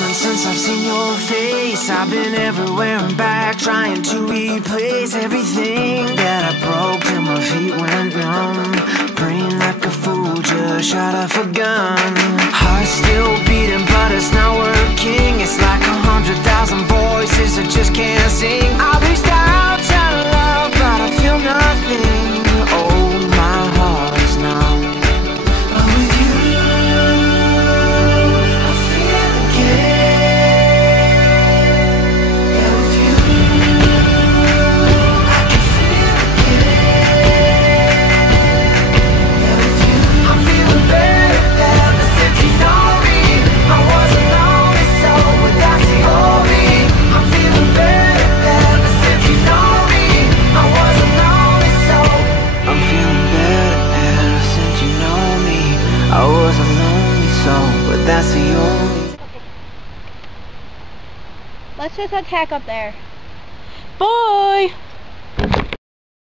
moment since I've seen your face. I've been everywhere and back, trying to replace everything that I broke till my feet went numb. Praying like a fool, just shot off a gun. Heart still beating, but it's not working. It's like 100,000 voices that just can't sing. I reached out, trying to love, but I feel nothing. Oh, my heart is numb. But with you, I feel again. Yeah, with you, I can feel again. Yeah, with you, I'm feeling better ever since you know me. I was a lonely soul without the only. I'm feeling better ever since you know me. I was a lonely soul. I'm feeling better ever since you know me. I was a lonely soul, but that's the only. Let's just attack up there.